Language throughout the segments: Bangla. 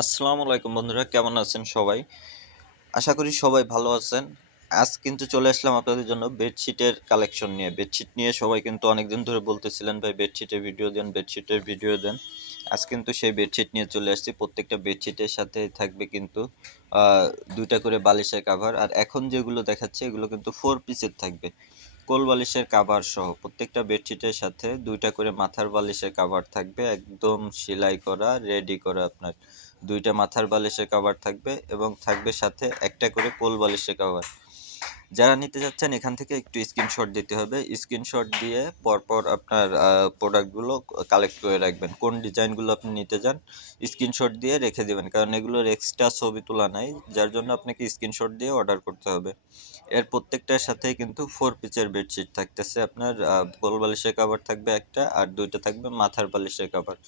আসসালামু আলাইকুম বন্ধুরা, কেমন আছেন সবাই? আশা করি সবাই ভালো আছেন। আজ কিন্তু চলে আসলাম আপনাদের জন্য বেডশিটের কালেকশন নিয়ে। বেডশিট নিয়ে সবাই কিন্তু অনেকদিন ধরে বলতেছিলেন, ভাই বেডশিটের ভিডিও দেন, বেডশিটের ভিডিও দেন। আজ কিন্তু সেই বেডশিট নিয়ে চলে আসছি। প্রত্যেকটা বেডশিটের সাথে থাকবে কিন্তু দুইটা করে বালিশের কাভার। আর এখন যেগুলো দেখাচ্ছে এগুলো কিন্তু 4 পিসের থাকবে। কোল বালিশের কাভার সহ প্রত্যেকটা বেডশিটের সাথে দুইটা করে মাথার বালিশের কাভার থাকবে, একদম সেলাই করা, রেডি করা আপনার। দুইটা মাথার বালিশের কভার থাকবে এবং থাকবে সাথে একটা করে কোল বালিশের কভার। যারা নিতে যাচ্ছেন এখান থেকে একটু স্ক্রিনশট দিতে হবে। স্ক্রিনশট দিয়ে পরপর আপনার প্রোডাক্টগুলো কালেক্ট করে রাখবেন। কোন ডিজাইনগুলো আপনি নিতে চান স্ক্রিনশট দিয়ে রেখে দেবেন, কারণ এগুলোর এক্সট্রা ছবি তোলা নাই, যার জন্য আপনাকে স্ক্রিনশট দিয়ে অর্ডার করতে হবে। এর প্রত্যেকটার সাথে কিন্তু 4 পিসের বেডশিট থাকতেছে আপনার। কোল বালিশের কভার থাকবে একটা, আর দুইটা থাকবে মাথার বালিশের কভার।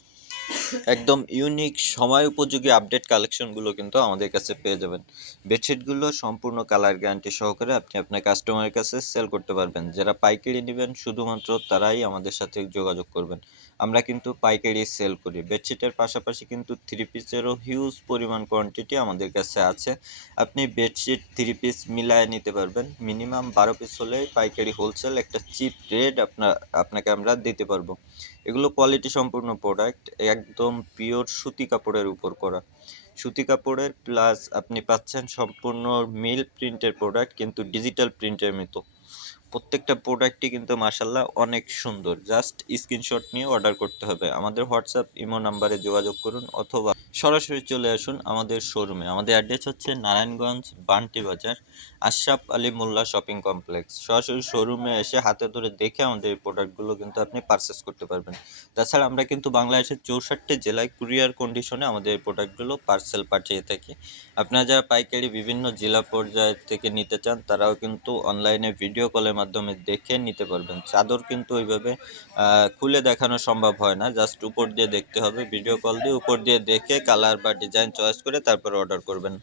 একদম ইউনিক সময় উপযোগী আপডেট কালেকশনগুলো কিন্তু আমাদের কাছে পেয়ে যাবেন। বেডশিটগুলো সম্পূর্ণ কালার গ্যারান্টি সহকারে আপনি আপনার কাস্টমারের কাছে সেল করতে পারবেন। যারা পাইকারি নেবেন শুধুমাত্র তারাই আমাদের সাথে যোগাযোগ করবেন। আমরা কিন্তু পাইকারি সেল করি। বেডশিটের পাশাপাশি কিন্তু 3 পিসেরও হিউজ পরিমাণ কোয়ান্টিটি আমাদের কাছে আছে। আপনি বেডশিট 3 পিস মিলায় নিতে পারবেন। মিনিমাম 12 পিস হলেই পাইকারি হোলসেল একটা চিপ রেট আপনাকে আমরা দিতে পারবো। এগুলো কোয়ালিটি সম্পূর্ণ প্রোডাক্ট, একদম পিওর সুতি কাপড়ের উপর করা। সুতি কাপড়ের প্লাস আপনি পাচ্ছেন সম্পূর্ণ মিল প্রিন্টের প্রোডাক্ট, কিন্তু ডিজিটাল প্রিন্টের মতো। প্রত্যেকটা প্রোডাক্টই কিন্তু মাশাল্লাহ অনেক সুন্দর। জাস্ট স্ক্রিনশট নিয়ে অর্ডার করতে হবে। আমাদের হোয়াটসঅ্যাপ ইমো নাম্বারে যোগাযোগ করুন অথবা সরাসরি চলে আসুন আমাদের শোরুমে। আমাদের অ্যাড্রেস হচ্ছে নারায়ণগঞ্জ বান্টি বাজার, আশরাফ আলী মোল্লা শপিং কমপ্লেক্স। সরাসরি শোরুমে এসে হাতে ধরে দেখে আমাদের এই প্রোডাক্টগুলো কিন্তু আপনি পারচেস করতে পারবেন। তাছাড়া আমরা কিন্তু বাংলাদেশের 64টি জেলায় কুরিয়ার কন্ডিশনে আমাদের এই প্রোডাক্টগুলো পার্সেল পাঠিয়ে থাকি। আপনারা যারা পাইকারি বিভিন্ন জেলা পর্যায় থেকে নিতে চান তারাও কিন্তু অনলাইনে ভিডিও কলের মাধ্যমে দেখে নিতে পারবেন। চাদর কিন্তু ওইভাবে খুলে দেখানো সম্ভব হয় না, জাস্ট উপর দিয়ে দেখতে হবে। ভিডিও কল দিয়ে উপর দিয়ে দেখে কালার বা ডিজাইন চয়েস করে তারপর অর্ডার করবেন।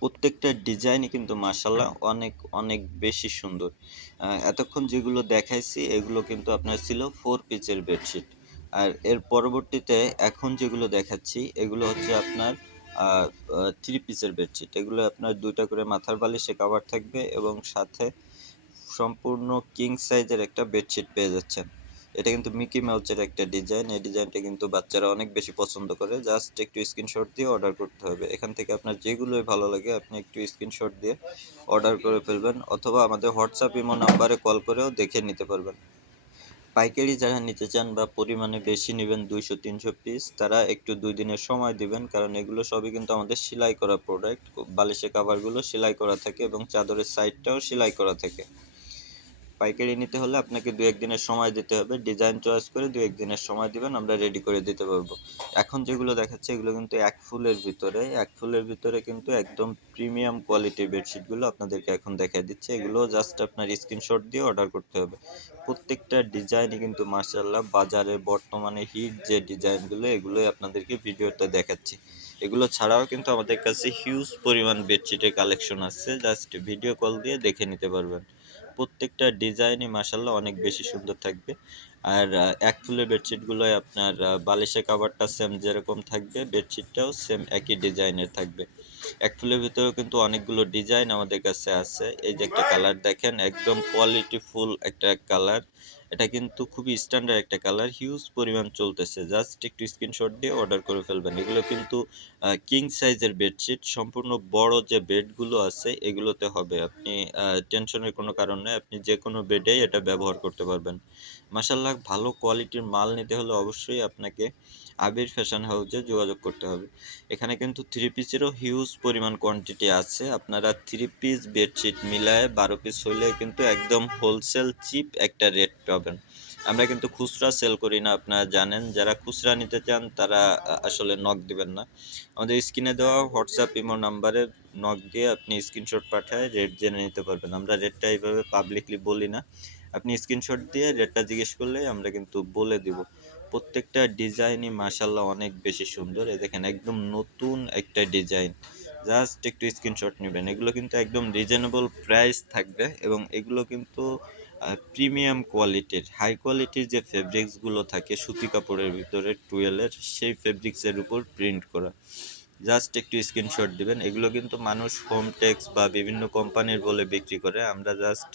প্রত্যেকটা ডিজাইনই কিন্তু মাশাল্লাহ অনেক অনেক বেশি সুন্দর। এতক্ষণ যেগুলো দেখাইছি এগুলো কিন্তু আপনার ছিল 4 পিসের বেডশিট। আর এর পরবর্তীতে এখন যেগুলো দেখাচ্ছি এগুলো হচ্ছে আপনার 3 পিসের বেডশিট। এগুলো আপনার দুইটা করে মাথার বালিশে কাভার থাকবে এবং সাথে সম্পূর্ণ কিং সাইজের একটা বেডশিট পেয়ে যাচ্ছেন। এটা কিন্তু মিকি মাউসের একটা ডিজাইন। এই ডিজাইনটা কিন্তু বাচ্চারা অনেক বেশি পছন্দ করে। জাস্ট একটু স্ক্রিনশট দিয়ে অর্ডার করতে হবে। এখান থেকে আপনার যেগুলোই ভালো লাগে আপনি একটু স্ক্রিনশট দিয়ে অর্ডার করে ফেলবেন, অথবা আমাদের হোয়াটসঅ্যাপ ইমো নাম্বারে কল করেও দেখে নিতে পারবেন। পাইকারি যারা নিতে চান বা পরিমাণে বেশি নেবেন 200-300 পিস, তারা একটু 2 দিনের সময় দিবেন, কারণ এগুলো সবই কিন্তু আমাদের সেলাই করা প্রোডাক্ট। বালিশের কাভারগুলো সেলাই করা থাকে এবং চাদরের সাইডটাও সেলাই করা থাকে। পাইকারি নিতে হলে আপনাকে 2-1 দিনের সময় দিতে হবে। ডিজাইন চয়েস করে 2-1 দিনের সময় দিবেন, আমরা রেডি করে দিতে পারবো। এখন যেগুলো দেখাচ্ছে এগুলো কিন্তু এক ফুলের ভিতরে কিন্তু একদম প্রিমিয়াম কোয়ালিটির বেডশিটগুলো আপনাদেরকে এখন দেখাই দিচ্ছে। এগুলো জাস্ট আপনার স্ক্রিনশট দিয়ে অর্ডার করতে হবে। প্রত্যেকটা ডিজাইনই কিন্তু মার্শাল্লাহ বাজারে বর্তমানে হিট যে ডিজাইনগুলো এগুলোই আপনাদেরকে ভিডিওতে দেখাচ্ছি। এগুলো ছাড়াও কিন্তু আমাদের কাছে হিউজ পরিমাণ বেডশিটের কালেকশন আছে, জাস্ট ভিডিও কল দিয়ে দেখে নিতে পারবেন। প্রত্যেকটা ডিজাইনই মাশাল্লাহ অনেক বেশি সুন্দর থাকবে। আর এক ফুলের বেডশিটগুলোয় আপনার বালিশের কাভারটা সেম যেরকম থাকবে, বেডশিটটাও সেম একই ডিজাইনের থাকবে। এক ফুলের ভিতরেও কিন্তু অনেকগুলো ডিজাইন আমাদের কাছে আছে। এই যে একটা কালার দেখেন, একদম কোয়ালিটি ফুল একটা কালার। এটা কিন্তু খুবই স্ট্যান্ডার্ড একটা কালার, হিউজ পরিমাণ চলতেছে। জাস্ট একটু স্ক্রিনশট দিয়ে অর্ডার করে ফেলবেন। এগুলো কিন্তু কিং সাইজের বেডশিট। সম্পূর্ণ বড় যে বেডগুলো আছে এগুলোতে হবে। আপনি টেনশনের কোনো কারণ নেই, আপনি যে কোনো বেডেই এটা ব্যবহার করতে পারবেন। মাশাল্লাহ ভালো কোয়ালিটির মাল নিতে হলে অবশ্যই আপনাকে আবির ফ্যাশন হাউসে যোগাযোগ করতে হবে। এখানে কিন্তু 3 পিসেরও হিউজ পরিমাণ কোয়ান্টিটি আছে। আপনারা 3 পিস বেডশিট মিলায় 12 পিস হইলে কিন্তু একদম হোলসেল চিপ একটা রেট পাবেন। আমরা কিন্তু খুচরা সেল করি না, আপনারা জানেন। যারা খুচরা নিতে চান তারা আসলে নক দিবেন না। আমাদের স্ক্রিনে দেওয়া হোয়াটসঅ্যাপ ইমো নাম্বারে নক দিয়ে আপনি স্ক্রিনশট পাঠায় রেট জেনে নিতে পারবেন। আমরা রেটটা এইভাবে পাবলিকলি বলি না, আপনি স্ক্রিনশট দিয়ে রেটটা জিজ্ঞেস করলে আমরা কিন্তু বলে দিব। প্রত্যেকটা ডিজাইনই মাশাল্লাহ অনেক বেশি সুন্দর। এই দেখেন একদম নতুন একটা ডিজাইন, জাস্ট একটু স্ক্রিনশট নেবেন। এগুলো কিন্তু একদম রিজনেবল প্রাইস থাকবে এবং এগুলো কিন্তু প্রিমিয়াম কোয়ালিটির হাই কোয়ালিটির যে ফেব্রিক্সগুলো থাকে সুতি কাপড়ের ভিতরে টুয়েলের, সেই ফেব্রিক্সের উপর প্রিন্ট করা। জাস্ট একটু স্ক্রিনশট দিবেন। এগুলো কিন্তু মানুষ হোমটেক্স বা বিভিন্ন কোম্পানির বলে বিক্রি করে, আমরা জাস্ট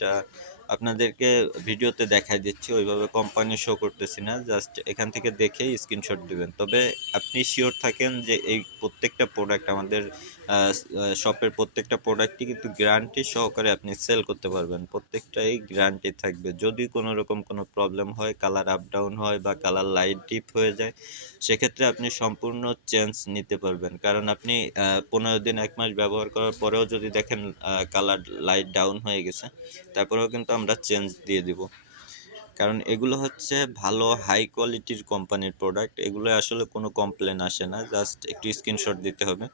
আপনাদেরকে ভিডিওতে দেখাই দিচ্ছি, ওইভাবে কোম্পানি শো করতেছি না। জাস্ট এখান থেকে দেখেই স্ক্রিনশট দিবেন। তবে আপনি শিওর থাকেন যে এই প্রত্যেকটা প্রোডাক্ট আমাদের শপের প্রত্যেকটা প্রোডাক্টই কিন্তু গ্যারান্টি সহকারে আপনি সেল করতে পারবেন। প্রত্যেকটাই গ্যারান্টি থাকবে। যদি কোনো রকম কোনো প্রবলেম হয়, কালার আপ ডাউন হয় বা কালার লাইট ডিপ হয়ে যায়, সেক্ষেত্রে আপনি সম্পূর্ণ চেঞ্জ নিতে পারবেন। কারণ আপনি 15 দিন 1 মাস ব্যবহার করার পরেও যদি দেখেন কালার লাইট ডাউন হয়ে গেছে, তারপরেও কিন্তু আমরা চেঞ্জ দিয়ে দিব। কারণ এগুলো হচ্ছে ভালো হাই কোয়ালিটির কোম্পানির প্রোডাক্ট, এগুলো আসলে কোনো কমপ্লেন আসে না, জাস্ট একটু স্ক্রিনশট দিতে হবে।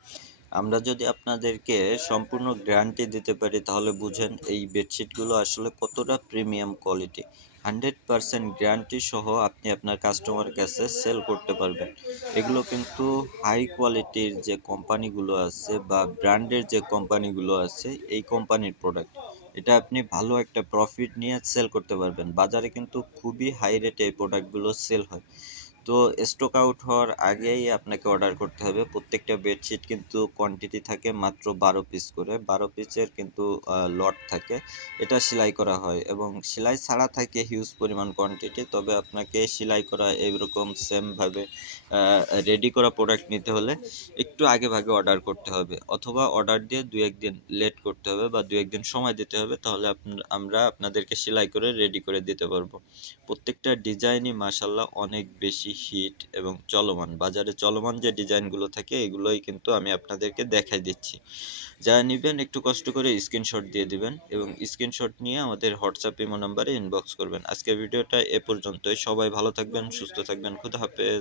আমরা যদি আপনাদেরকে সম্পূর্ণ গ্যারান্টি দিতে পারি, তাহলে বুঝেন এই বেডশিটগুলো আসলে কতটা প্রিমিয়াম কোয়ালিটি। 100% গ্যারান্টি সহ আপনি আপনার কাস্টমারের কাছে সেল করতে পারবেন। এগুলো কিন্তু হাই কোয়ালিটির যে কোম্পানিগুলো আছে বা ব্র্যান্ডের যে কোম্পানিগুলো আছে, এই কোম্পানির প্রোডাক্ট। এটা আপনি ভালো একটা প্রফিট নিয়ে সেল করতে পারবেন। বাজারে কিন্তু খুবই হাই রেটে এই প্রোডাক্টগুলো সেল হয়। তো স্টক আউট হওয়ার আগেই আপনাকে অর্ডার করতে হবে। প্রত্যেকটা বেডশিট কিন্তু কোয়ান্টিটি থাকে মাত্র 12 পিস করে। 12 পিসের কিন্তু লট থাকে। এটা সেলাই করা হয় এবং সেলাই ছাড়া থাকে হিউজ পরিমাণ কোয়ান্টিটি। তবে আপনাকে সেলাই করা এইরকম সেমভাবে আ রেডি করা প্রোডাক্ট নিতে হলে একটু আগে-ভাগে অর্ডার করতে হবে। অথবা অর্ডার দিয়ে ২-১ দিন লেট করতে হবে বা ২-১ দিন সময় দিতে হবে। তাহলে আমরা আপনাদেরকে সেলাই করে রেডি করে দিতে পারবো। প্রত্যেকটা ডিজাইনই মাশাআল্লাহ অনেক বেশি হিট এবং চলমান। বাজারে চলমান যে ডিজাইনগুলো থাকে, এগুলোই কিন্তু আমি আপনাদেরকে দেখাই দিচ্ছি। যারা নিবেন একটু কষ্ট করে স্ক্রিনশট দিয়ে দিবেন এবং স্ক্রিনশট নিয়ে আমাদের হোয়াটসঅ্যাপ ইমো নাম্বারে ইনবক্স করবেন। আজকের ভিডিওটা এ পর্যন্তই। সবাই ভালো থাকবেন, সুস্থ থাকবেন। খোদা হাফেজ।